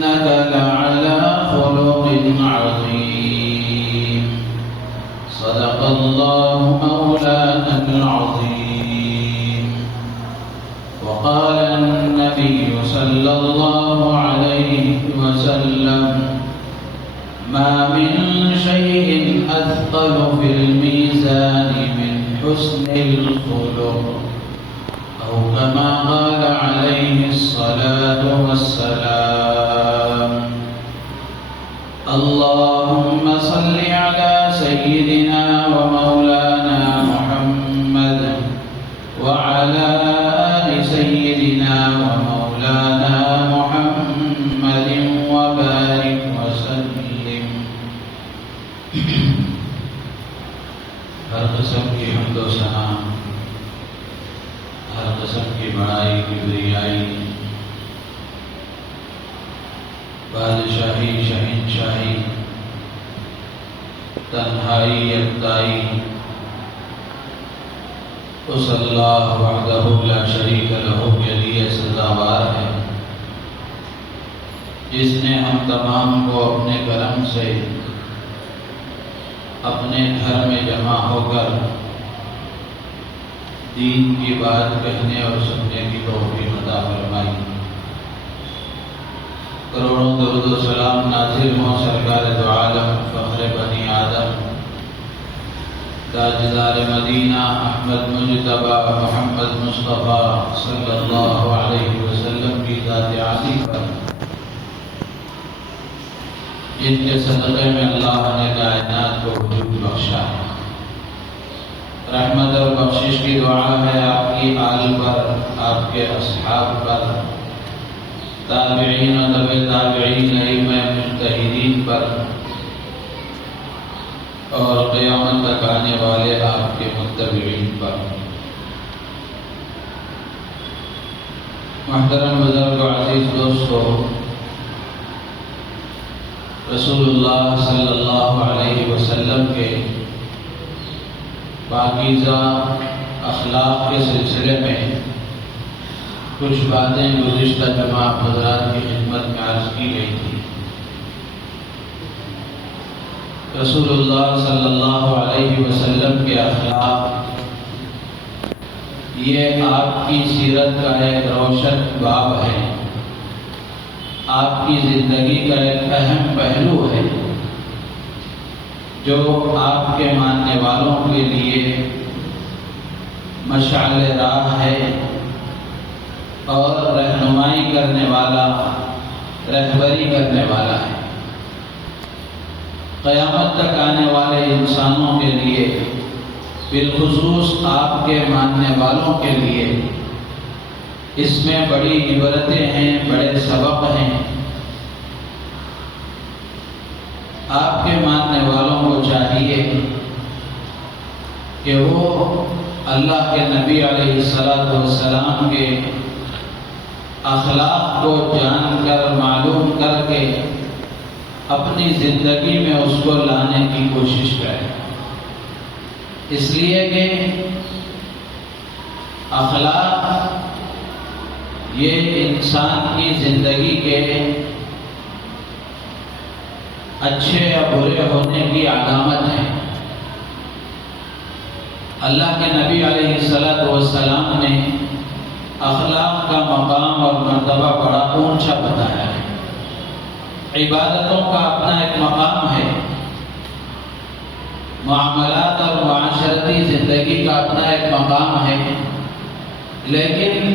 وإنك لعلى خلق عظيم. صدق الله مولانا العظيم. وقال النبي صلى الله عليه وسلم: ما من شيء أثقل في الميزان من حسن الخلق، أو كما قال عليه الصلاة والسلام. اللهم صل على سيدنا ومولانا محمد وعلى آل سيدنا ومولانا محمد وبارك وسلم. ہر قسم کی حمد و ثنا، ہر قسم کی بڑائی کبریائی، بادشاہی، شہنشاہی، تنہائی، یکتائی اس اللہ وحدہ لا شریک لہ کے لیے سزاوار ہے، جس نے ہم تمام کو اپنے کرم سے اپنے گھر میں جمع ہو کر دین کی بات کہنے اور سننے کی توفیق عطا فرمائی۔ کروڑوں درود و سلام نازل ہوں سرکار دو عالم، فخر بنی آدم، تاجدار مدینہ، احمد مجتبی محمد مصطفیٰ صلی اللہ علیہ وسلم کی ذات عالی پر، جن کے صدقے میں اللہ نے کائنات کو وجود بخشا ہے۔ رحمت اور بخشش کی دعا ہے آپ کی آل پر، آپ کے اصحاب پر، تابعین و تبع تابعین، ائمہ مجتہدین پر، اور قیامت تک آنے والے آپ کے متبعین پر۔ محترم بزرگ و عزیز دوستو، رسول اللہ صلی اللہ علیہ وسلم کے پاکیزہ اخلاق کے سلسلے میں کچھ باتیں گزشتہ جمع حضرات کی خدمت میں عرض کی گئی تھی۔ رسول اللہ صلی اللہ علیہ وسلم کے اخلاق یہ آپ کی سیرت کا ایک روشن باب ہے، آپ کی زندگی کا ایک اہم پہلو ہے، جو آپ کے ماننے والوں کے لیے مشعل راہ ہے اور رہنمائی کرنے والا، رہبری کرنے والا ہے۔ قیامت تک آنے والے انسانوں کے لیے، بالخصوص آپ کے ماننے والوں کے لیے اس میں بڑی عبرتیں ہیں، بڑے سبق ہیں۔ آپ کے ماننے والوں کو چاہیے کہ وہ اللہ کے نبی علیہ السلام کے اخلاق کو جان کر، معلوم کر کے اپنی زندگی میں اس کو لانے کی کوشش کریں، اس لیے کہ اخلاق یہ انسان کی زندگی کے اچھے یا برے ہونے کی علامت ہے۔ اللہ کے نبی علیہ السلام نے اخلاق کا مقام اور مرتبہ بڑا اونچا بتایا ہے۔ عبادتوں کا اپنا ایک مقام ہے، معاملات اور معاشرتی زندگی کا اپنا ایک مقام ہے، لیکن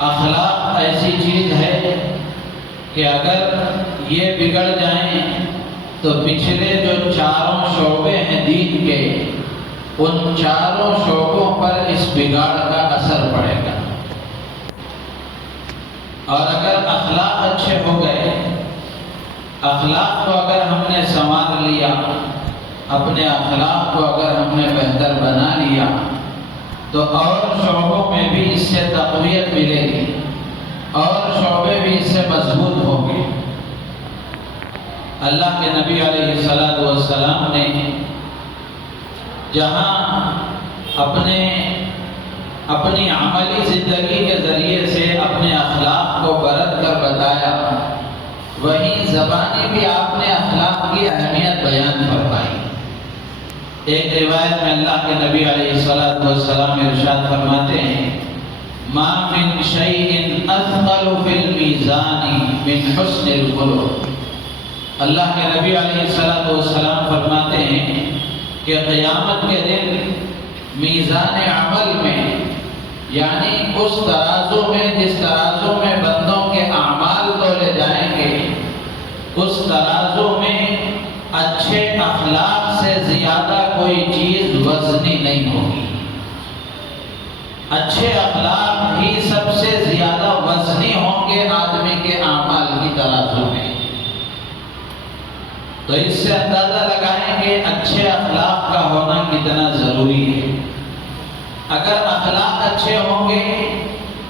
اخلاق ایسی چیز ہے کہ اگر یہ بگڑ جائیں تو پچھلے جو چاروں شعبے ہیں دین کے، ان چاروں شعبوں پر اس بگاڑ کا اثر پڑے گا۔ اور اگر اخلاق اچھے ہو گئے، اخلاق کو اگر ہم نے سنوار لیا، اپنے اخلاق کو اگر ہم نے بہتر بنا لیا، تو اور شعبوں میں بھی اس سے تقویت ملے گی، اور شعبے بھی اس سے مضبوط ہوں گے۔ اللہ کے نبی علیہ السلام نے جہاں اپنی عملی زندگی کے ذریعے سے اپنے اخلاق کو برت کر بتایا، زبانی بھی آپ نے اخلاق کی اہمیت بیان فرمائی۔ ایک روایت میں اللہ کے نبی علیہ السلام ارشاد فرماتے ہیں ما من شیء اثقل فی المیزان من حسن الخلق۔ اللہ کے نبی علیہ السلام فرماتے ہیں کہ قیامت کے دن میزان عمل میں، یعنی اس ترازو میں جس ترازو میں بندوں کے اعمال تولے جائیں گے، اس ترازو میں اچھے اخلاق سے زیادہ کوئی چیز وزنی نہیں ہوگی۔ اچھے اخلاق ہی سب سے زیادہ وزنی ہوں گے آدمی کے اعمال کی ترازو میں۔ تو اس سے اندازہ لگائیں کہ اچھے اخلاق کا ہونا کتنا ضروری ہے۔ اگر اخلاق اچھے ہوں گے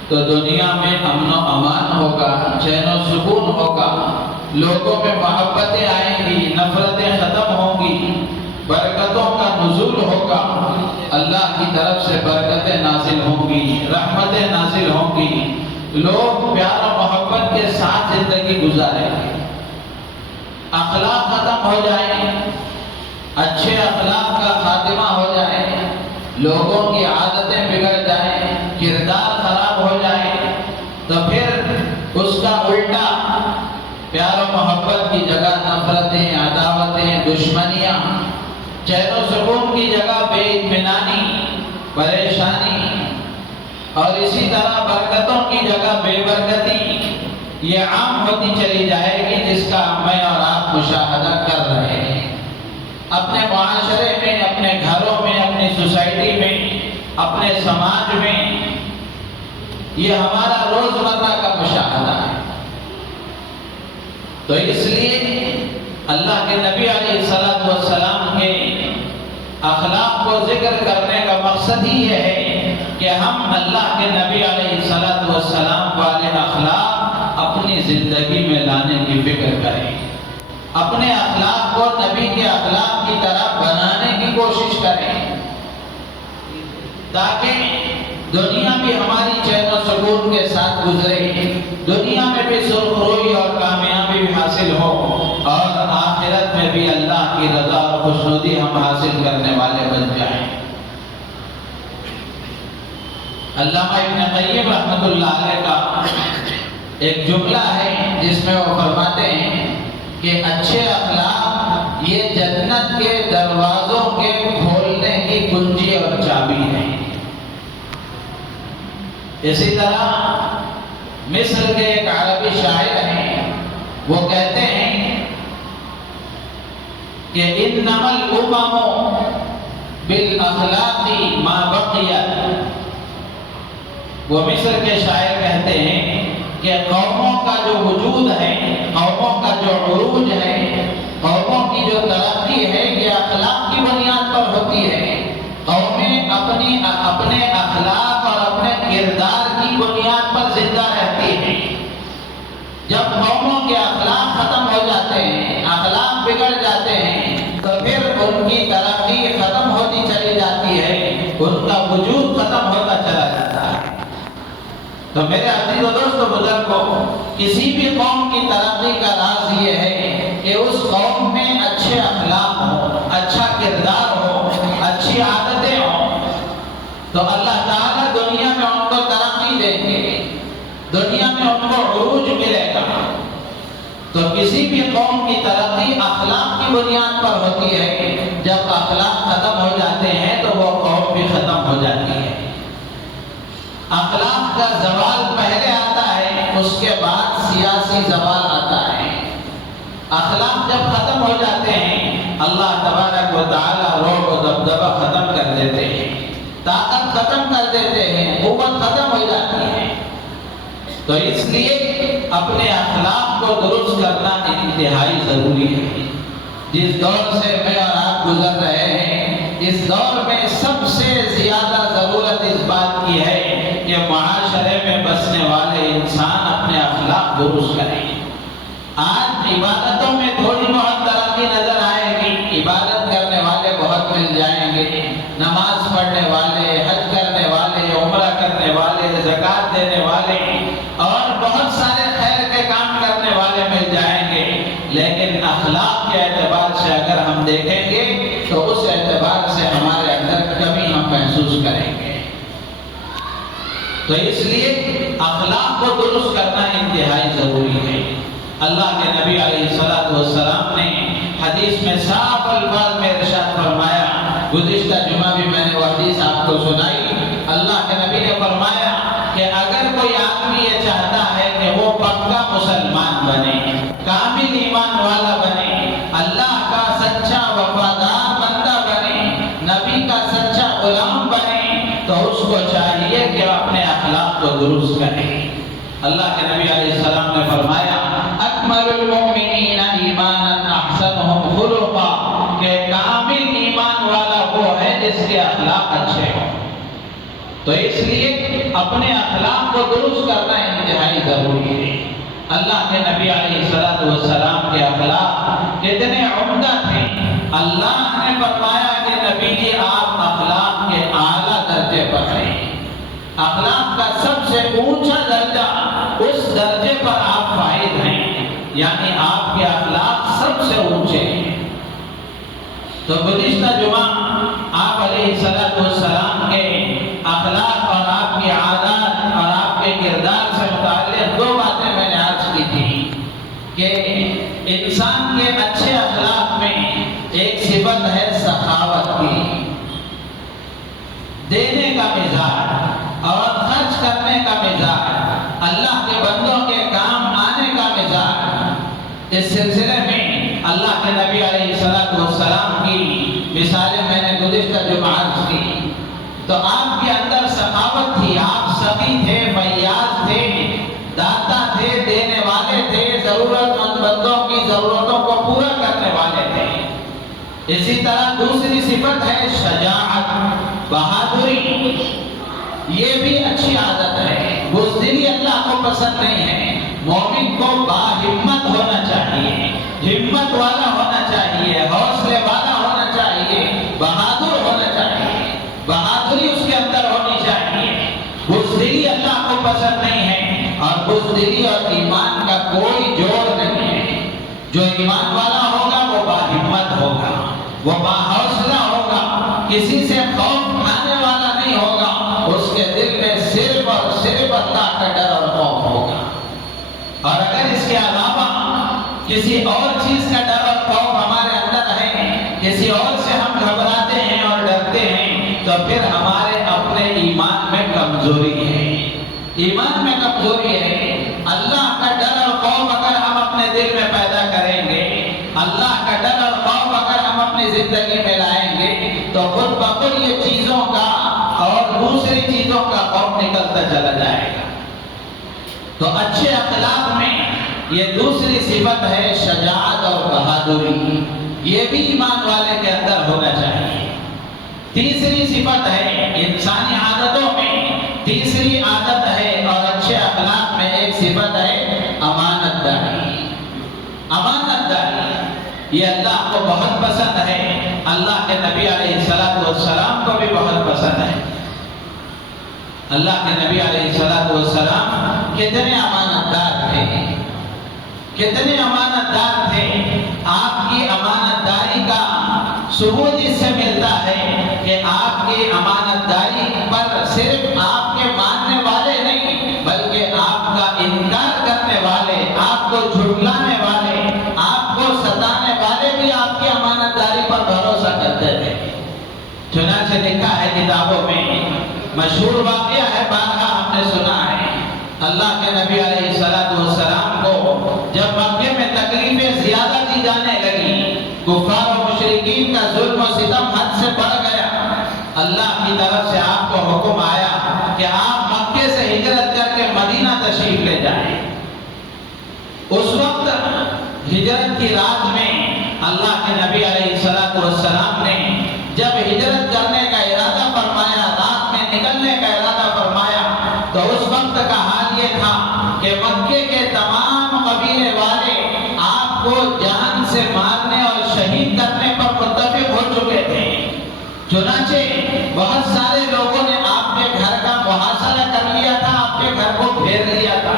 تو دنیا میں امن و امان ہوگا، چین و سکون ہوگا، لوگوں میں محبتیں آئیں گی، نفرتیں ختم ہوں گی، برکتوں کا نزول ہوگا، اللہ کی طرف سے برکتیں نازل ہوں گی، رحمتیں نازل ہوں گی، لوگ پیار و محبت کے ساتھ زندگی گزاریں گے۔ اخلاق ختم ہو جائیں، اچھے اخلاق کا خاتمہ ہو جائے، لوگوں کی عادتیں بگڑ جائیں، کردار خراب ہو جائے، تو پھر اس کا الٹا پیار و محبت کی جگہ نفرتیں، عداوتیں، دشمنیاں، چین و سکون کی جگہ بے اطمینانی، پریشانی، اور اسی طرح برکتوں کی جگہ بے برکتی یہ عام ہوتی چلی جائے گی، جس کا میں اور آپ مشاہدہ کر رہے ہیں اپنے معاشرے میں، اپنے گھروں میں، اپنی سوسائٹی میں، اپنے سماج میں۔ یہ ہمارا روزمرہ کا مشاہدہ ہے۔ تو اس لیے اللہ کے نبی علیہ السلام کے اخلاق کو ذکر کرنے کا مقصد ہی یہ ہے کہ ہم اللہ کے نبی علیہ السلام والے اخلاق اپنی زندگی میں لانے کی فکر کریں، اپنے اخلاق کو نبی کے اخلاق کی طرح بنانے کی کوشش کریں، تاکہ دنیا بھی ہماری چین و سکون کے ساتھ گزرے، دنیا میں بھی سرخ روئی اور کامیابی بھی حاصل ہو، اور آخرت میں بھی اللہ کی رضا اور خوشنودی ہم حاصل کرنے والے بن جائیں۔ علامہ ابن قیم رحمۃ اللہ علیہ کا ایک جملہ ہے جس میں وہ فرماتے ہیں کہ اچھے اخلاق یہ جنت کے دروازوں کے کھولنے کی کنجی اور چابی ہے۔ اسی طرح مصر کے ایک عربی شاعر ہیں، وہ کہتے ہیں کہ انما الامم بالاخلاق ما بقیت۔ وہ مصر کے شاعر کہتے ہیں کہ قوموں کا جو وجود ہے، قوموں کا جو عروج ہے، قوموں کی جو ترقی ہے، یہ اخلاق کی بنیاد پر ہوتی ہے۔ قومیں اپنے اخلاق اور اپنے کردار کی بنیاد پر زندہ رہتی ہیں۔ جب قوموں کے اخلاق ختم ہو جاتے ہیں، اخلاق بگڑ جاتے ہیں، تو پھر ان کی ترقی ختم ہوتی چلی جاتی ہے، ان کا وجود ختم ہوتا چلا جاتا ہے۔ تو میرے عزیز و دوستو بزرگوں، کسی بھی قوم کی ترقی کا راز یہ ہے کہ اس قوم میں اچھے اخلاق ہوں، اچھا کردار ہو، اچھی عادتیں ہوں، تو اللہ تعالیٰ دنیا میں ان کو ترقی دیں گے، دنیا میں ان کو عروج ملے گا۔ تو کسی بھی قوم کی ترقی اخلاق کی بنیاد پر ہوتی ہے۔ جب اخلاق ختم ہو جاتے ہیں تو وہ قوم بھی ختم ہو جاتی ہے۔ اخلاق کا زوال پہلے آتا ہے، اس کے بعد سیاسی زوال آتا ہے۔ اخلاق جب ختم ہو جاتے ہیں، اللہ تبارک و تعالی رعب و دبدبہ ختم کر دیتے ہیں، طاقت ختم کر دیتے ہیں، قوت ختم ہو جاتی ہے۔ تو اس لیے اپنے اخلاق کو درست کرنا انتہائی ضروری ہے۔ جس دور سے میں اور آپ گزر رہے ہیں، اس دور میں سب سے زیادہ ضرورت اس بات کی ہے کہ معاشرے میں بسنے والے انسان اپنے اخلاق درست کریں۔ آج عبادتوں میں تھوڑی بہت ترقی نظر آئے گی، عبادت کرنے والے بہت مل جائیں گے، نماز پڑھنے والے، حج کرنے والے، عمرہ کرنے والے، زکوٰۃ دینے والے اور بہت سارے خیر کے کام کرنے والے مل جائیں گے، دیکھیں گے تو اس اعتبار سے ہمارے اندر کمی ہم محسوس کریں گے۔ تو اس لیے اخلاق کو درست کرنا انتہائی ضروری ہے۔ اللہ کے نبی علیہ السلام نے حدیث میں صاف الفاظ میں ارشاد فرمایا، گزشتہ جمعہ بھی میں نے وہ حدیث آپ کو سنائی۔ اللہ کے نبی نے فرمایا کہ اگر کوئی آدمی یہ چاہتا ہے کہ وہ پکا مسلمان بنے، کامل ایمان والا بنے، اللہ کا سچا وفادار بندہ بنے، نبی کا سچا غلام بنے، تو اس کو چاہیے کہ اپنے اخلاق کو درست کرے۔ اللہ کے نبی علیہ السلام نے فرمایا، اکمل المؤمنین ایمانا احسنهم خلقا، کہ کامل ایمان والا وہ ہے جس کے اخلاق اچھے ہوں۔ تو اس لیے اپنے اخلاق کو درست کرنا انتہائی ضروری ہے۔ اللہ کے نبی علیہ السلام کے اخلاق کتنے عمدہ تھے۔ اللہ نے فرمایا کہ نبی جی آپ اخلاق کے اعلیٰ درجے پر ہیں، اخلاق کا سب سے اونچا درجہ، اس درجے پر آپ فائز ہیں، یعنی آپ کے اخلاق سب سے اونچے ہیں۔ تو گزشتہ جمعہ آپ علیہ السلام کے اخلاق اور آپ کی عادات اور آپ کے کردار سے متعلق دو باتیں میں نے عرض کی تھی کہ انسان کے اچھے اخلاق میں ایک صفت ہے سخاوت کی، دینے کا مزاج اور خرچ کرنے کا مزاج، اللہ کے بندوں کے کام آنے کا مزاج۔ اس سلسلے میں اللہ کے نبی علیہ السلام کی مثالیں میں نے گزشتہ جمعہ عرض کی، تو آپ کے اندر سخاوت تھی، آپ سخی تھے، فیاض تھے، داتا تھے، دینے والے تھے، ضرورت مند بندوں کی ضرورتوں کو پورا کرنے والے تھے۔ اسی طرح دوسری صفت ہے شجاعت، بہادری، یہ بھی اچھی عادت ہے۔ بزدلی اللہ کو پسند نہیں ہے۔ مومن کو باہمت ہونا چاہیے، ہمت والا ہونا چاہیے، حوصلے والا ہونا چاہیے، بہادر ہونا چاہیے، بہادری اس کے اندر ہونی چاہیے۔ بزدلی اللہ کو پسند نہیں ہے، اور بزدلی اور ایمان کا کوئی جوڑ نہیں ہے۔ جو ایمان والا ہوگا وہ باہمت ہوگا، وہ باحوصلہ ہوگا، کسی سے خوف کھانے والا نہیں ہوگا، اس کے دل میں صرف اور صرف اللہ کا ڈر اور خوف ہوگا۔ اور اگر اس کے علاوہ کسی اور چیز کا ڈر اور خوف ہمارے اندر ہے، کسی اور سے ہم گھبراتے ہیں اور ڈرتے ہیں، تو پھر ہمارے اپنے ایمان میں کمزوری ہے، ایمان میں کمزوری ہے۔ اللہ کا ڈر اور خوف اگر ہم اپنے دل میں پیدا کریں گے، اللہ کا ڈر اور خوف اگر ہم اپنی زندگی میں لائیں گے، تو خود بخود یہ چیزوں کا اور دوسری چیزوں کا خوف نکلتا چلا جائے گا۔ تو اچھے اخلاق میں یہ دوسری صفت ہے شجاعت اور بہادری، یہ بھی ایمان والے کے اندر ہونا چاہیے۔ تیسری صفت ہے انسانی عادتوں میں، تیسری عادت ہے اور اچھے اخلاق میں ایک صفت ہے امانت داری۔ امانت داری یہ اللہ کو بہت پسند ہے، اللہ کے نبی علیہ السلام کو بھی بہت پسند ہے۔ اللہ کے نبی علیہ السلام کتنے امانت دار تھے، کتنے امانت دار تھے۔ آپ کی امانت داری کا ثبوت اس سے ملتا ہے کہ آپ کی امانت داری پر صرف آپ کے ماننے والے نہیں، بلکہ آپ کا انکار کرنے والے، آپ کو جھٹلانے والے، آپ کو ستانے والے بھی آپ کی امانت داری پر بھروسہ کرتے تھے۔ چنانچہ لکھا ہے کتابوں میں، مشہور واقعہ ہے، بارہا ہم نے سنا ہے، اللہ کے نبی علیہ السلام کو جب مکے میں تکلیفیں زیادہ دی جانے لگی، کفار و مشرکین کا ظلم و ستم حد سے بڑھ گیا، اللہ کی طرف سے آپ کو حکم آیا کہ آپ مکے سے ہجرت کر کے مدینہ تشریف لے جائیں۔ اس وقت ہجرت کی رات میں اللہ کے نبی علیہ السلام نے جب ہجرت کرنے کا ارادہ فرمایا، رات میں نکلنے کا ارادہ فرمایا، تو اس وقت کا حال یہ تھا کہ مکے کے تمام قبیلے والے آپ کو جان سے مارنے اور شہید کرنے پر متفق ہو چکے تھے۔ چنانچہ بہت سارے لوگوں نے آپ کے گھر کا محاصرہ کر لیا تھا، آپ کے گھر کو گھیر لیا تھا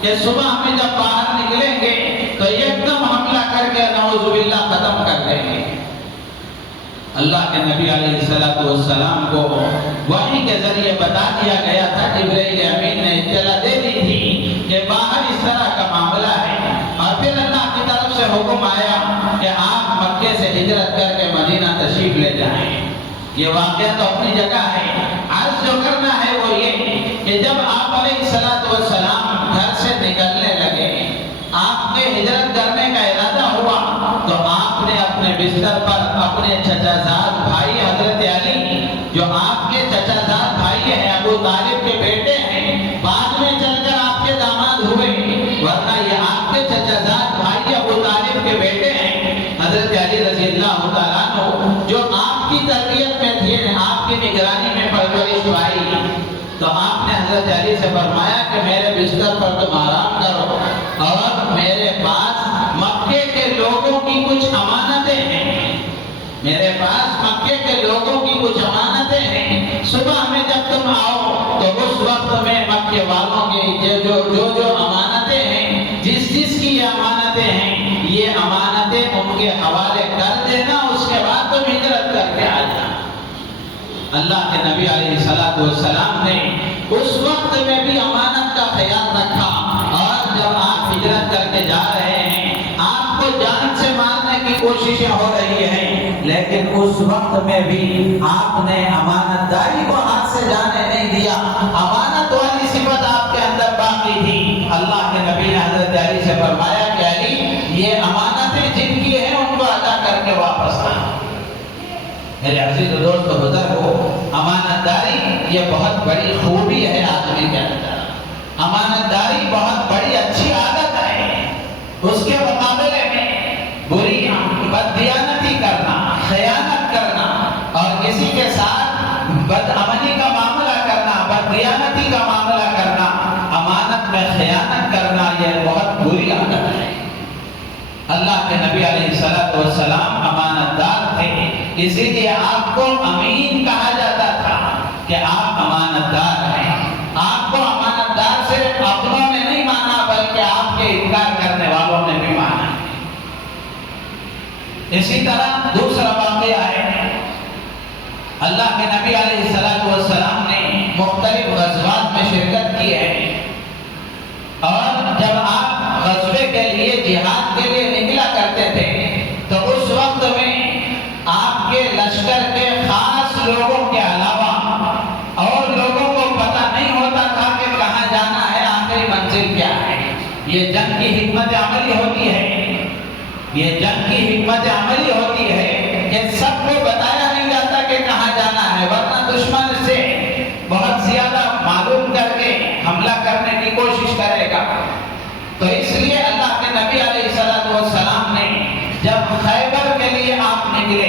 کہ صبح ہمیں جب باہر نکلیں گے تو ایک دم حملہ کر کے نعوذ باللہ ختم کر دیں گے۔ اللہ کے نبی علیہ السلام کو وحی کے ذریعے بتا دیا گیا تھا، جبرائیل امین نے اطلاع دے دی تھی کہ باہر اس طرح کا معاملہ ہے، اور پھر اللہ کی طرف سے حکم آیا کہ آپ مکے سے ہجرت کر کے مدینہ تشریف لے جائیں۔ یہ واقعہ تو اپنی جگہ ہے، عرض جو کرنا ہے وہ یہ کہ جب آپ علیہ السلام گھر سے نکلنے لگے، آپ کے ہجرت کرنے کا ارادہ ہوا، تو آپ نے اپنے بستر پر اپنے چچا زاد بھائی حضرت علی، جو آپ کے چچا زاد بھائی ہیں، ابو طالب کے بیٹے ہیں، بعد میں چل کر آپ کے داماد ہوئے، ورنہ یہ آپ کے چچا زاد بھائی ابو طالب کے بیٹے ہیں، حضرت علی رضی اللہ تعالیٰ عنہ، جو آپ کی تربیت میں تھے، آپ کی نگرانی میں پرورش پائی۔ تو آپ نے حضرت علی سے فرمایا کہ میرے بستر پر تم آرام کرو، اور میرے پاس مکے کے لوگوں کی کچھ امانتیں ہیں، میرے پاس مکے کے لوگوں کی کچھ امانتیں ہیں، صبح میں جب تم آؤ تو اس وقت میں مکے والوں کے جو امانتیں ہیں، جس کی یہ امانتیں ہیں، یہ امانتیں ان کے حوالے کر دینا، اس کے بعد تم ہجرت کر کے آ جانا۔ اللہ کے نبی علیہ السلام نے اس وقت میں بھی امانت کا خیال رکھا، اور جب آپ ہجرت کر کے جا رہے ہیں، آپ کو جان سے مارنے کی کوششیں ہو رہی ہیں، لیکن اس وقت میں بھی آپ نے امانت داری کو ہاتھ سے جانے نہیں دیا، امانت والی صفت آپ کے اندر باقی تھی۔ اللہ کے نبی نے حضرت علی سے فرمایا کہ علی، یہ امانتیں جن کی ہیں ان کو ادا کر کے واپس آنا۔ میرے عزیز دوست و بزرگو، امانت داری یہ بہت بڑی خوبی ہے آدمی کے اندر، امانت داری بہت بڑی اچھی عادت ہے۔ اس کے مقابلے میں بری بددیانتی کرنا، خیانت کرنا، اور کسی کے ساتھ بدامنی کا معاملہ کرنا، بددیانتی کا معاملہ کرنا، امانت میں خیانت کرنا، یہ بہت بری عادت ہے۔ اللہ کے نبی علیہ السلام امانت دار تھے، اسی لیے آپ کو امین کہا جاتا تھا کہ آپ امانت دار ہیں۔ آپ کو امانت دار صرف اپنوں نے نہیں مانا، بلکہ آپ کے انکار کرنے والوں نے بھی مانا۔ اسی طرح دوسرا واقعہ ہے، اللہ کے نبی علیہ السلام نے مختلف غزوات میں شرکت کی ہے، اور جب آپ غزوے کے لیے، جہاد کے لیے نکلا کرتے تھے، تو اس وقت میں آپ کے لشکر کے خاص لوگوں کے علاوہ اور لوگوں کو پتہ نہیں ہوتا تھا کہ کہاں جانا ہے، آخری منزل کیا ہے۔ یہ جنگ کی حکمت عملی ہوتی ہے، یہ جنگ کی حکمت عملی ہوتی ہے کہ سب کو بتایا نہیں جاتا کہ کہاں جانا ہے، ورنہ دشمن سے بہت زیادہ معلوم کر کے حملہ کرنے کی کوشش کرے گا۔ تو اس لیے اللہ کے نبی علیہ السلام نے جب خیبر کے لیے آپ نکلے،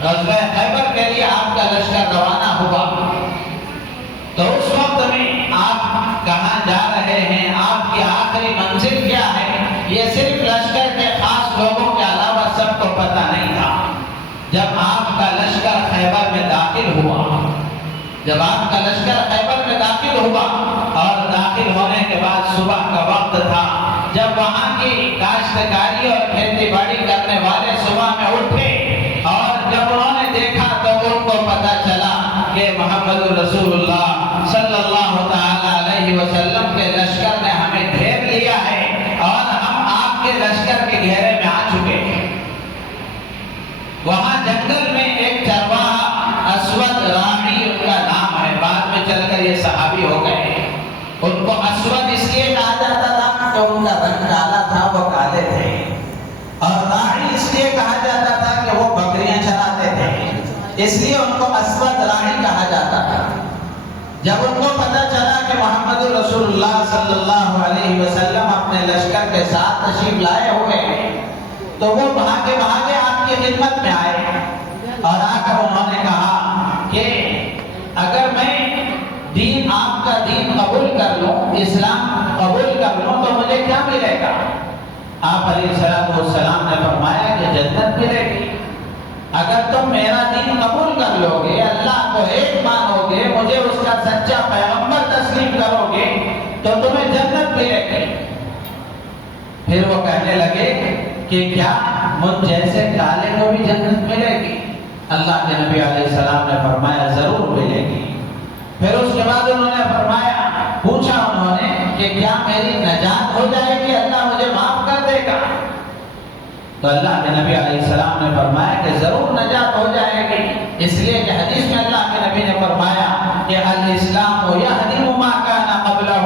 غزوہ خیبر کے لیے آپ کا لشکر روانہ ہوا، تو اس وقت میں آپ کہاں جا رہے ہیں، آپ کی آخری منزل کیا ہے، یہ صرف لشکر کے خاص لوگوں کے علاوہ سب کو پتہ نہیں تھا۔ جب آپ کا لشکر خیبر میں داخل ہوا، جب آپ کا لشکر خیبر میں داخل ہوا، اور داخل ہونے کے بعد صبح کا وقت تھا، جب وہاں کی کاشتکاری اور کھیتی باڑی کرنے والے صبح میں اٹھے، اور جب انہوں نے دیکھا تو ان کو پتہ چلا کہ محمد رسول اللہ صلی اللہ تعالی علیہ وسلم کے لشکر نے ہمیں گھیر لیا ہے، اور ہم آپ کے لشکر کے گھیرے میں آ چکے ہیں۔ وہاں جنگل میں ایک چرواہا اسود راعی ان کا نام ہے، بعد میں چل کر یہ صحابی ہو گئے۔ ان کو اسود اس لیے کہا جاتا تھا کہ ان کا رنگ کالا تھا، وہ کالے تھے، اور راعی اس لیے کہا جاتا تھا کہ وہ بکریاں چراتے تھے، اس لیے ان کو اسود راعی کہا جاتا تھا۔ جب ان کو پتہ چلا کہ محمد رسول اللہ صلی اللہ علیہ وسلم اپنے لشکر کے ساتھ تشریف لائے ہوئے ہیں، تو وہ بھاگے بھاگے آپ کی خدمت میں آئے، اور آ کر انہوں نے کہا کہ اگر میں دین، آپ کا دین قبول کر لوں، اسلام قبول کر لوں، تو مجھے کیا ملے گا؟ آپ علیہ السلام نے فرمایا کہ جنت ملے گی۔ اگر تم میرا دین قبول کر لو گے، اللہ کو ایک مانو گے، مجھے اس کا سچا پیغمبر تسلیم کرو گے، تو تمہیں جنت ملے گی۔ پھر وہ کہنے لگے کہ کیا مجھ جیسے کالے کو بھی جنت ملے گی؟ اللہ کے نبی علیہ السلام نے فرمایا ضرور ملے گی۔ پھر اس کے بعد انہوں نے فرمایا، پوچھا انہوں نے کہ کیا میری نجات ہو جائے گی، اللہ مجھے معاف کر دے گا؟ تو اللہ کے نبی علیہ السلام نے فرمایا کہ ضرور نجات ہو جائے گی، اس لیے کہ حدیث میں اللہ کے نبی نے فرمایا کہ الاسلام یہدم ما کان قبلہ،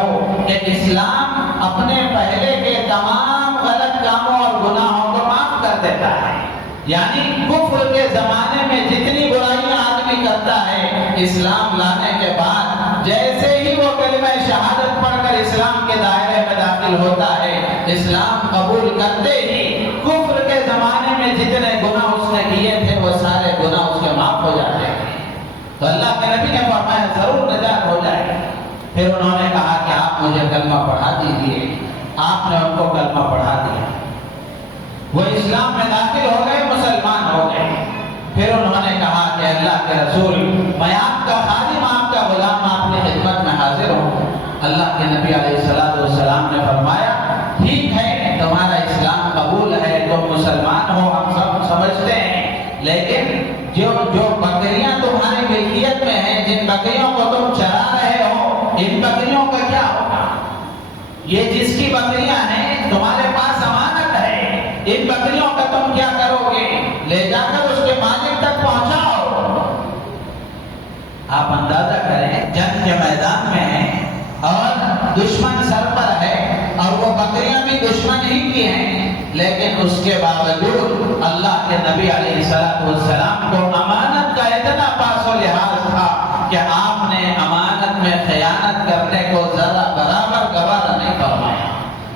کہ اسلام اپنے پہلے کے تمام غلط کاموں اور گناہوں کو معاف کر دیتا ہے۔ یعنی کفر کے زمانے میں جتنی برائیاں آدمی کرتا ہے، اسلام لانے کے بعد جیسے ہی وہ کلمہ شہادت پڑھ کر اسلام کے دائرے میں داخل ہوتا ہے، اسلام قبول کرتے ہی کفر کے زمانے میں جتنے گناہ اس نے کیے تھے وہ سارے گناہ اس کے معاف ہو جاتے ہیں۔ تو اللہ کے نبی نے فرمایا ضرور نجات ہو جائے گی۔ پھر انہوں نے کہا کہ آپ مجھے کلمہ پڑھا دیجیے۔ آپ نے ان کو کلمہ پڑھا دیا، وہ اسلام میں داخل ہو گئے، مسلمان ہو گئے۔ پھر انہوں نے کہا کہ اللہ کے رسول، میں آپ کا خادم، آپ کا غلام، آپ کی خدمت میں حاضر ہوں۔ اللہ کے نبی علیہ السلام نے فرمایا، ٹھیک ہے، تمہارا اسلام قبول ہے، تم مسلمان ہو، ہم سب سمجھتے ہیں، لیکن جو بکریاں تمہاری ملکیت میں ہیں، جن بکریوں کو تم چرا رہے ہو، ان بکریوں کا کیا ہوگا؟ یہ جس کی بکریاں ہیں تمہارے پاس امانت ہے، ان بکریوں کا تم کیا کرو گے؟ لے جا کر اس کے مالک تک پہنچاؤ۔ آپ اندازہ کریں، جنگ کے میدان میں ہیں اور دشمن سر پر ہے، اور وہ بکریاں بھی دشمن ہی کی ہیں، لیکن اس کے باوجود اللہ کے نبی علیہ السلام کو امانت کا اتنا پاس و لحاظ تھا کہ آپ نے امانت میں خیانت کرنے کو ذرا برابر گوارا نہیں فرمایا،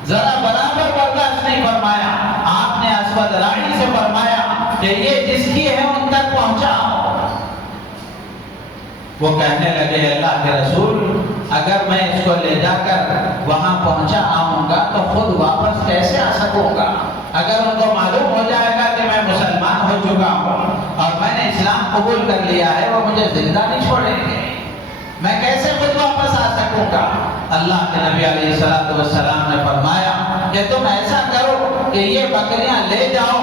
ذرا برابر برداشت نہیں فرمایا۔ آپ نے اسود راعی سے فرمایا کہ یہ جس کی ہے ان تک پہنچاؤ۔ وہ کہنے لگے، اللہ کے رسول، اگر میں اس کو لے جا کر وہاں پہنچا آؤں گا تو خود واپس کیسے آ سکوں گا؟ اگر ان کو معلوم ہو جائے گا کہ میں مسلمان ہو چکا ہوں اور میں نے اسلام قبول کر لیا ہے، وہ مجھے زندہ نہیں چھوڑیں گے، میں کیسے خود واپس آ سکوں گا؟ اللہ کے نبی علیہ السلام نے فرمایا کہ تم ایسا کرو کہ یہ بکریاں لے جاؤ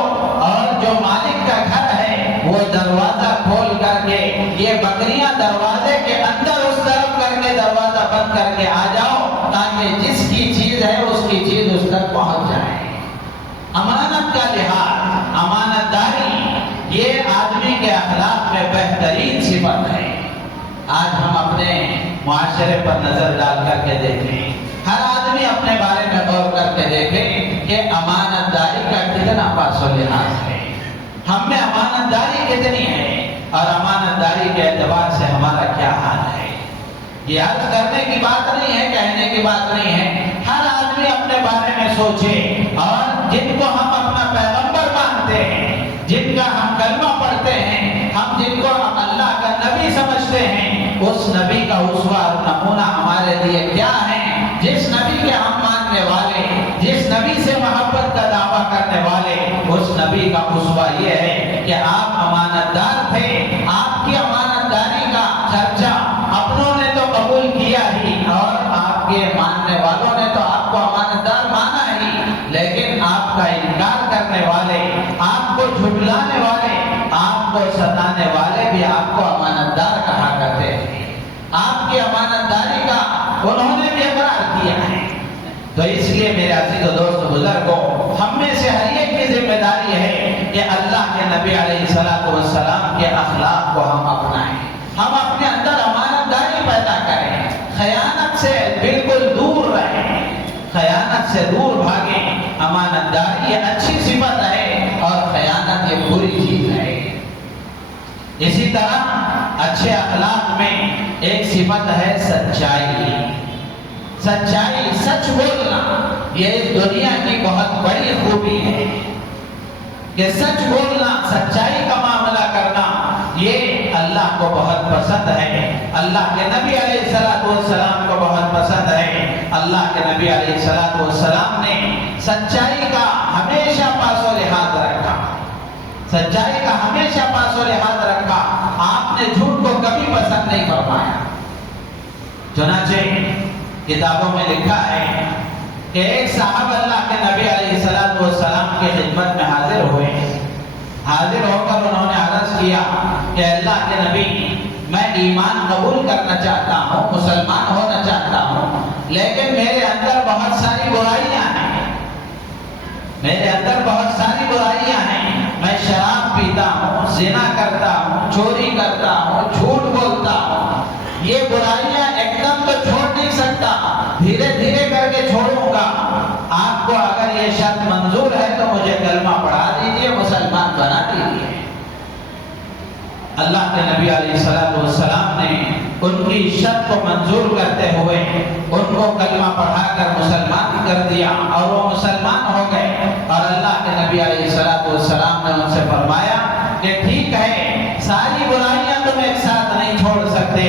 اور جو مالک کا گھر ہے وہ دروازہ کھول کر کے یہ بکریاں دروازے کے اندر اس طرف کر کے دروازہ بند کر کے آ جاؤ، تاکہ جس کی چیز ہے اس کی چیز اس تک پہنچ جائے۔ امانت کا لحاظ، امانت داری، یہ آدمی کے اخلاق میں بہترین صفت ہے۔ آج ہم اپنے معاشرے پر نظر ڈال کر کے دیکھیں، ہر آدمی اپنے بارے میں غور کر کے دیکھیں کہ امانت داری کا کتنا پاس و لحاظ ہے، ہم میں امانت داری کتنی ہے، اور امانت داری کے اعتبار سے ہمارا کیا حال ہے۔ یہ عرض کرنے کی بات نہیں ہے، کہنے کی بات نہیں ہے، ہر آدمی اپنے بارے میں سوچے، اور جن کو ہم اپنا پیغمبر مانتے ہیں، جن کا ہم کلمہ پڑھتے ہیں، ہم جن کو اللہ کا نبی سمجھتے ہیں، اس نبی کا اسوہ اور نمونہ ہمارے لیے کیا ہے؟ جس نبی کے ہم ماننے والے، جس نبی سے محبت کا دعویٰ کرنے والے، اس نبی کا اسوہ یہ ہے کہ آپ امانت دار تھے۔ آپ کی امانت داری کا چرچا اپنوں نے تو قبول کیا ہی، اور آپ کے ماننے والوں نے تو آپ کو امانت دار مانا ہی، لیکن آپ کا انکار کرنے والے، آپ کو جھٹلانے والے، آپ کو ستانے والے بھی آپ کو امانت دار کہا کرتے ہیں۔ آپ کی امانت داری کا انہوں نے بھی اقرار کیا ہے۔ تو اس لیے میرے عزیز و دوست بزرگوں، ہم میں سے ہر ایک کی ذمہ داری ہے کہ اللہ کے نبی علیہ السلام کے اخلاق کو ہم اپنائیں، ہم اپنے اندر امانت داری پیدا کریں، خیانت سے بالکل دور رہیں، خیانت سے دور بھاگیں۔ امانت داری یہ اچھی صفت ہے اور خیانت یہ بری چیز ہے۔ اسی طرح اچھے اخلاق میں ایک صفت ہے سچائی۔ سچائی، سچ بولنا، یہ اس دنیا کی بہت بڑی خوبی ہے کہ سچ بولنا، سچائی کا معاملہ کرنا، یہ اللہ کو بہت پسند ہے، اللہ کے نبی علیہ السلام کو بہت پسند ہے۔ اللہ کے نبی علیہ السلام نے سچائی کا ہمیشہ پاس و لحاظ رکھا، سچائی کا ہمیشہ پاس و لحاظ رکھا، آپ نے جھوٹ کو کبھی پسند نہیں فرمایا۔ چنانچہ کتابوں میں لکھا ہے کہ ایک صاحب اللہ کے نبی علیہ السلام کی خدمت میں حاضر ہوئے، حاضر ہو کر انہوں نے عرض کیا کہ اللہ کے نبی میں ایمان قبول کرنا چاہتا ہوں، مسلمان ہونا چاہتا ہوں، لیکن میرے اندر بہت ساری برائیاں ہیں، میرے اندر بہت ساری برائیاں ہیں، میں شراب پیتا ہوں، زنا کرتا ہوں، چوری کرتا ہوں، جھوٹ بولتا ہوں، یہ برائیاں ایک دم تو چھوڑ نہیں سکتا، دھیرے دھیرے کر کے چھوڑوں گا۔ آپ کو اگر یہ شرط منظور ہے تو مجھے کلمہ پڑھا دیجئے، مسلمان بنا دیجئے۔ اللہ کے نبی علیہ السلام نے ان کی شرط کو منظور کرتے ہوئے ان کو کلمہ پڑھا کر مسلمان کر دیا اور وہ مسلمان ہو گئے۔ اور اللہ کے نبی علیہ السلام نے ان سے فرمایا کہ ٹھیک ہے، ساری برائیاں تم ایک ساتھ نہیں چھوڑ سکتے،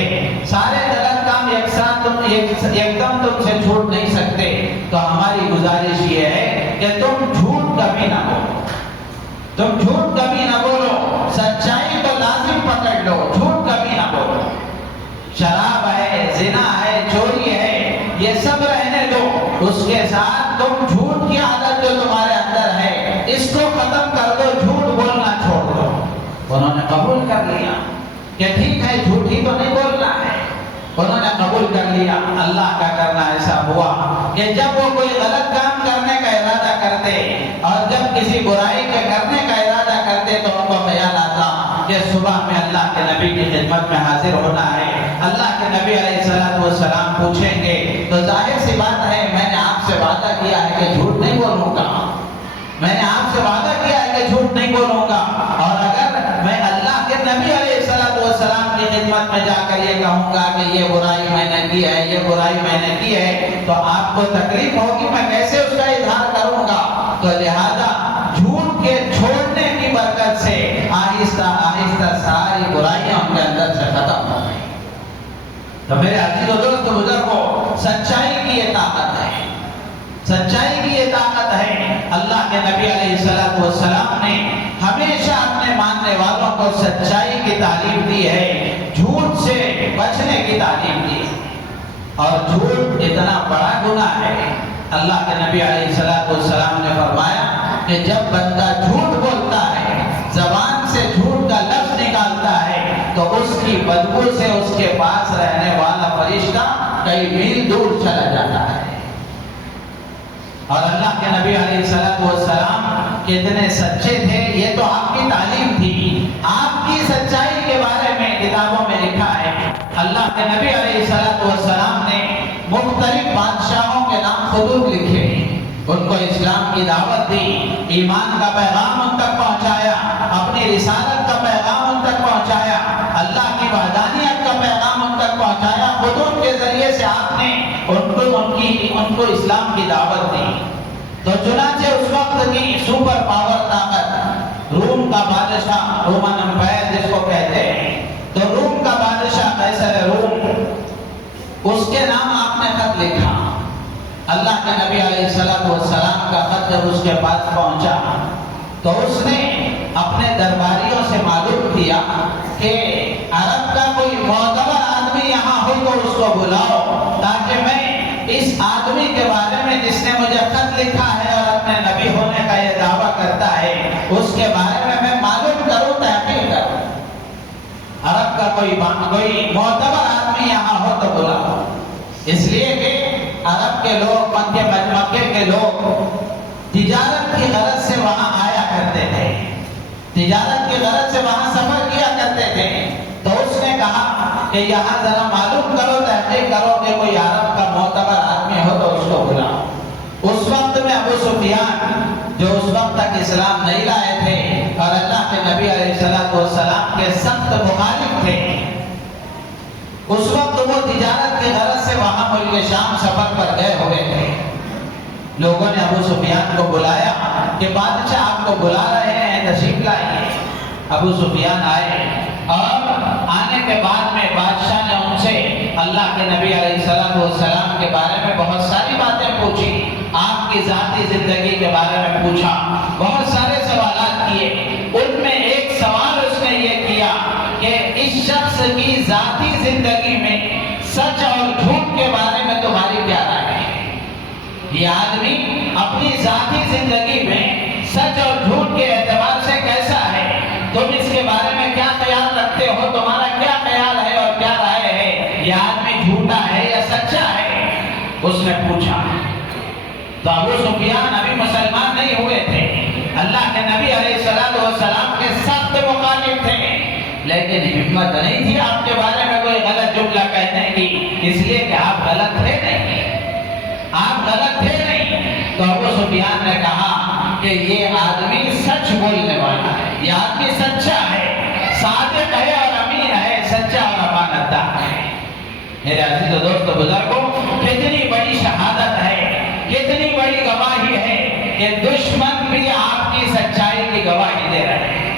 سارے غلط کام ایک ساتھ تم ایک دم تم سے چھوڑ نہیں سکتے، تو ہماری گزارش یہ ہے کہ تم جھوٹ کبھی نہ بولو، تم جھوٹ کبھی نہ بولو، سچائی تو لازم پکڑ لو، جھوٹ کبھی نہ بولو۔ شراب ہے، زنا ہے، چوری ہے، یہ سب رہنے دو، اس کے ساتھ تم جھوٹ کی عادت جو تمہارے اندر ہے اس کو ختم کر دو، جھوٹ بولنا چھوڑ دو۔ انہوں نے قبول کر لیا کہ ٹھیک ہے، جھوٹ ہی تو نہیں بولنا ہے، انہوں نے قبول کر لیا۔ اللہ کا کرنا ایسا ہوا کہ جب وہ کوئی غلط کام کرنے کا ارادہ کرتے اور جب کسی برائی کے کرنے کا ارادہ کرتے تو ان کو خیال آتا کہ صبح میں اللہ کے نبی کی خدمت میں حاضر ہونا ہے، اللہ کے نبی علیہ السلام پوچھیں گے، تو ظاہر سی بات ہے میں نے آپ سے وعدہ کیا ہے کہ جھوٹ نہیں بولوں گا، میں نے آپ سے وعدہ کیا ہے کہ جھوٹ نہیں بولوں گا، اور اگر میں اللہ کے نبی علیہ السلام کی خدمت میں جا کر یہ کہوں گا کہ یہ برائی میں نے کی ہے، یہ برائی میں نے کی ہے، تو آپ کو تکلیف ہوگی، میں کیسے اس کا اظہار کروں گا؟ تو لہذا جھوٹ کے چھوڑنے کی برکت سے آہستہ آہستہ ساری برائیاں ان کے اندر سے ختم ہو گئی۔ تو میرے عزیز و دوست بزرگوں، سچائی کی یہ طاقت ہے، سچائی کی یہ طاقت ہے۔ اللہ کے نبی علیہ السلام نے ہمیشہ اپنے ماننے والوں کو سچائی کی تعلیم دی ہے، جھوٹ سے بچنے کی تعلیم دی ہے، اور جھوٹ اتنا بڑا گناہ ہے۔ اللہ کے نبی علیہ السلام نے فرمایا کہ جب بندہ جھوٹ بولتا ہے، زبان سے جھوٹ کا لفظ نکالتا ہے، تو اس کی بدبو سے اس کے پاس رہنے والا فرشتہ کئی میل دور چلا جاتا ہے۔ اور اللہ کے نبی علیہ السلام کتنے سچے تھے، یہ تو آپ کی تعلیم تھی۔ آپ کی سچائی کے بارے میں کتابوں میں لکھا ہے، اللہ کے نبی علیہ السلام نے مختلف بادشاہوں کے نام خطوط لکھے، ان کو اسلام کی دعوت دی، ایمان کا پیغام ان تک پہنچایا، اپنی رسالت کا پیغام ان تک پہنچایا، اللہ کی وحدانیت کا پیغام ان تک پہنچایا۔ خطوط کے ذریعے سے آپ نے ان کو اسلام کی دعوت دی۔ تو چنانچہ اس وقت کی سپر پاور طاقت روم کا بادشاہ، رومن امپائر جس کو کہتے ہیں، تو روم کا بادشاہ قیصر روم، اس کے نام آپ نے خط لکھا۔ اللہ کے نبی علیہ السلام کا خط جب اس کے پاس پہنچا تو اس نے اپنے درباریوں سے معلوم کیا کہ عرب کا کوئی معتبر آدمی یہاں ہو تو اس کو بلاؤ، تاکہ میں اس آدمی کے بارے میں جس نے مجھے خط لکھا ہے اور اپنے نبی ہونے کا یہ دعویٰ کرتا ہے، اس کے بارے میں معلوم کروں، تحقیق کروں۔ عرب کا کوئی معتبر آدمی یہاں ہو تو بلاؤ، اس لیے کہ عرب کے لوگ، مکے کے لوگ تجارت کی غرض سے وہاں آیا کرتے تھے، تجارت کی غرض سے وہاں سفر کیا کرتے تھے۔ تو اس نے کہا کہ یہاں ذرا معلوم کرو، تحقیق کرو کہ کوئی عرب کا معتبر آدمی ہو تو اس کو بلاؤ۔ اس وقت میں ابو سفیان، جو اس وقت تک اسلام نہیں لائے تھے اور اللہ کے نبی علیہ السلام کے سخت مخالف تھے، اس وقت وہ تجارت کی غرض سے وہاں ملک شام سفر پر گئے ہوئے تھے۔ لوگوں نے ابو سفیان کو بلایا کہ بادشاہ آپ کو بلا رہے ہیں، تشریف لائیے۔ ابو سفیان آئے اور آنے کے بعد میں بادشاہ نے ان سے اللہ کے نبی علیہ السلام کے بارے میں بہت ساری باتیں پوچھی، آپ کی ذاتی زندگی کے بارے میں پوچھا، بہت سارے سوالات کیے۔ ان میں ایک سوال اس نے یہ کیا کہ اس شخص کی ذاتی زندگی میں سچ اور جھوٹ کے بارے میں تمہاری کیا رائے ہے؟ یہ آدمی اپنی ذاتی زندگی میں سچ اور جھوٹ کے اعتبار سے کیسا ہے؟ تم اس کے بارے میں کیا نے پوچھا تو ابو سفیان ابھی مسلمان نہیں ہوئے تھے، اللہ کے نبی علیہ السلام کے سخت مخالف تھے، لیکن ہمت نہیں تھی آپ کے بارے میں کوئی غلط جملہ کہنے کی، اس لیے کہ آپ غلط تھے نہیں، آپ غلط تھے نہیں۔ تو ابو سفیان نے کہا کہ یہ آدمی سچ بولنے والا ہے، یہ آدمی سچا ہے، صادق ہے اور امین ہے، سچا اور امانت دار ہے۔ میرے عزیز و دوست بزرگوں، کتنی بڑی شہادت ہے، کتنی بڑی گواہی ہے کہ دشمن بھی آپ کی سچائی کی گواہی دے رہے ہیں۔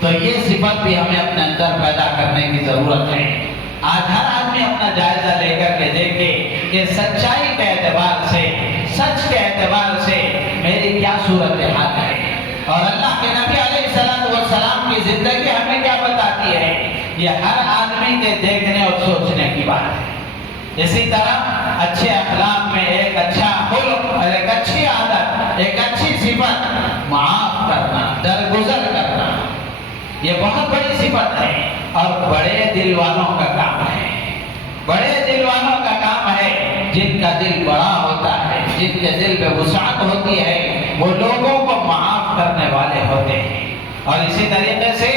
تو یہ صفت بھی ہمیں اپنے اندر پیدا کرنے کی ضرورت ہے۔ آج ہر آدمی اپنا جائزہ لے کر کے دیکھے کہ سچائی کے اعتبار سے، سچ کے اعتبار سے میری کیا صورتحال ہے، اور اللہ کے نبی علیہ السلام کی زندگی ہمیں کیا بتاتی ہے، یہ ہر آدمی کے دیکھنے اور سوچنے کی بات ہے۔ اسی طرح اچھے اخلاق میں ایک اچھا خلق اور ایک اچھی عادت، ایک اچھی صفت معاف کرنا، درگزر کرنا، یہ بہت بڑی صفت ہے اور بڑے دل والوں کا کام ہے۔ بڑے دل والوں کا کام ہے، جن کا دل بڑا ہوتا ہے، جن کے دل میں وسعت ہوتی ہے، وہ لوگوں کو معاف کرنے والے ہوتے ہیں۔ اور اسی طریقے سے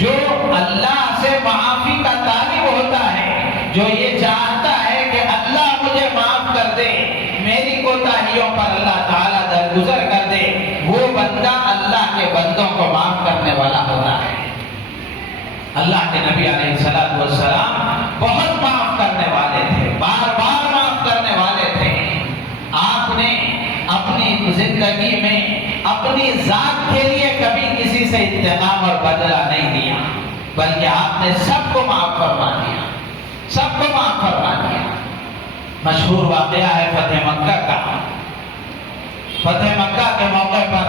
جو اللہ سے معافی کا طالب ہوتا ہے، جو یہ چاہتا ہے کہ اللہ مجھے معاف کر دے، میری کوتاہیوں پر اللہ تعالیٰ درگزر کر دے، وہ بندہ اللہ کے بندوں کو معاف کرنے والا ہوتا ہے۔ اللہ کے نبی علیہ السلام بہت معاف کرنے والے تھے، بار بار معاف کرنے والے تھے۔ آپ نے اپنی زندگی میں اپنی ذات کے لیے کبھی کسی سے انتقام اور بدلہ نہیں دیا، بلکہ آپ نے سب کو معاف فرما دیا، سب کو معاف فرما دیا۔ مشہور واقعہ ہے فتح مکہ کا۔ فتح مکہ کے موقع پر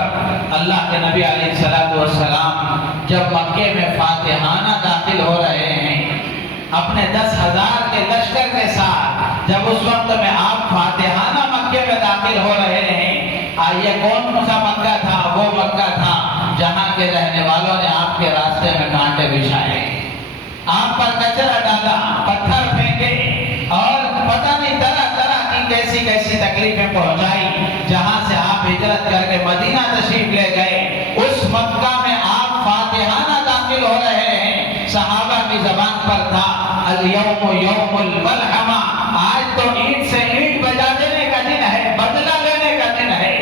اللہ کے نبی علیہ السلام جب مکے میں فاتحانہ داخل ہو رہے ہیں اپنے 10,000 کے لشکر کے ساتھ، جب اس وقت میں آپ فاتحانہ مکے میں داخل ہو رہے ہیں، آئیے کون سا مکہ تھا؟ وہ مکہ تھا جہاں کے رہنے والوں نے آپ کے راستے میں کانٹے بچھائے، آپ پر کچرا ڈالا، پتھر پھینکے اور پتہ نہیں طرح طرح کی کیسی کیسی تکلیفیں پہنچائی۔ جہاں سے آپ ہجرت کر کے مدینہ تشریف لے گئے، اس مکہ میں آپ فاتحانہ داخل ہو رہے ہیں، صحابہ کی زبان پر تھا الیوم یوم الملحمہ، آج تو اینٹ سے اینٹ بجا دینے کا دن ہے، بدلہ لینے کا دن ہے۔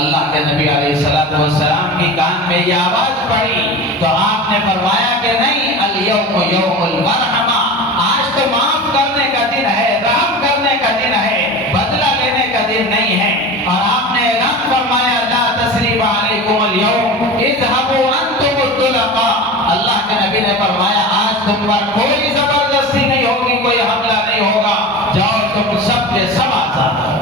اللہ کے نبی علیہ السلام کی کان میں یہ آواز پڑی تو آپ نے فرمایا کہ نہیں، الیوم یوم المرحمہ، آج تو معاف کرنے کا دن ہے، رحم کرنے کا دن ہے، بدلہ لینے کا دن نہیں ہے۔ اور آپ نے اعلان فرمایا لا تثریب علیکم اليوم اذهبوا انتم الطلقاء، اللہ کے نبی نے فرمایا آج تم پر کوئی زبردستی نہیں ہوگی، کوئی حملہ نہیں ہوگا، جاؤ تم سب کے سب آزاد ہو۔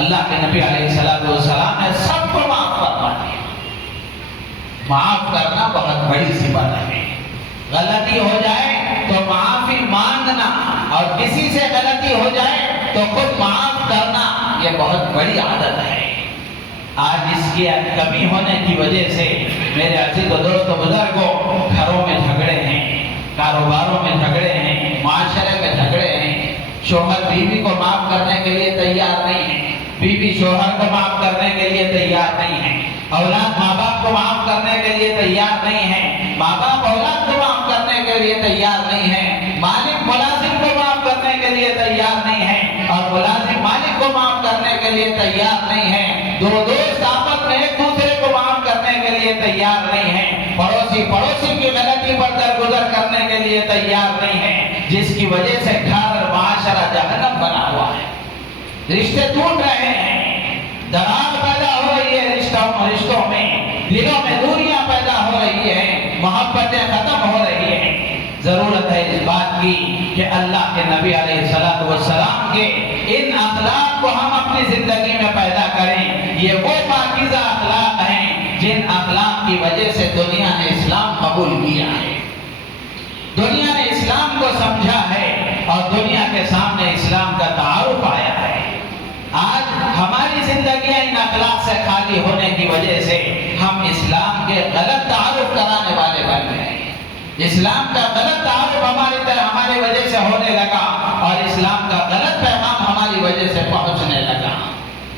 اللہ کے نبی علیہ السلام نے سب کو معاف فرما دیا۔ معاف کرنا بہت بڑی صفت ہے۔ غلطی ہو جائے تو معافی مانگنا، اور کسی سے غلطی ہو جائے تو خود معاف کرنا، یہ بہت بڑی عادت ہے۔ آج اس کی کمی ہونے کی وجہ سے میرے عزیز و دوست و بزرگوں، گھروں میں جھگڑے ہیں، کاروباروں میں جھگڑے ہیں، معاشرے میں جھگڑے ہیں، شوہر بیوی کو معاف کرنے کے لیے تیار نہیں ہے، بیوی شوہر کو معاف کرنے کے لیے تیار نہیں ہے، اولاد ماں باپ کو معاف کرنے کے لیے تیار نہیں ہے، ماں باپ اولاد کو معاف کرنے کے لیے تیار نہیں ہے، مالک ملازم کو معاف کرنے کے لیے تیار نہیں ہے، اور ملازم مالک کو معاف کرنے کے لیے تیار نہیں ہے، دو دوست آپس میں ایک دوسرے کو معاف کرنے کے لیے تیار نہیں ہے، پڑوسی کی غلطی پر درگزر کرنے کے لیے تیار نہیں ہے، جس کی وجہ سے گھر معاشرہ جہنم بنا ہوا ہے۔ رشتے ٹوٹ رہے ہیں، دراڑ پیدا ہو رہی ہے رشتوں میں، دلوں میں دوریاں پیدا ہو رہی ہیں، محبتیں ختم ہو رہی ہیں۔ ضرورت ہے اس بات کی کہ اللہ کے نبی علیہ السلام کے ان اخلاق کو ہم اپنی زندگی میں پیدا کریں۔ یہ وہ پاکیزہ اخلاق ہیں جن اخلاق کی وجہ سے دنیا نے اسلام قبول کیا ہے، دنیا نے اسلام کو سمجھا ہے، اور دنیا کے سامنے اسلام کا تعارف آیا ہے۔ آج ہماری زندگیاں ان اخلاق سے خالی ہونے کی وجہ سے ہم اسلام کے غلط تعارف کرانے والے بن گئے ہیں۔ اسلام کا غلط تعارف ہماری وجہ سے ہونے لگا اور اسلام کا غلط پیغام ہماری وجہ سے پہنچنے لگا۔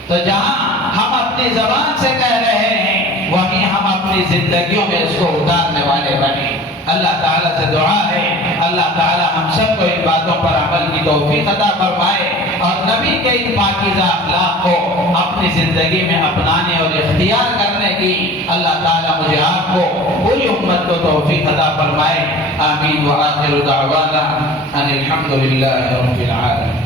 تو جہاں ہم اپنی زبان سے کہہ رہے ہیں وہیں ہم اپنی زندگیوں میں اس کو اتارنے والے بنے۔ اللہ تعالیٰ سے دعا ہے اللہ تعالیٰ ہم سب کو ان باتوں پر عمل کی توفیق عطا فرمائے اور نبی کے ان پاکیزہ اخلاق کو اپنی زندگی میں اپنانے اور اختیار کرنے کی اللہ تعالیٰ مجھے آپ کو پوری امت کو توفیق عطا فرمائے۔ آمین وآخر دعوانا ان الحمد للہ رب العالمین۔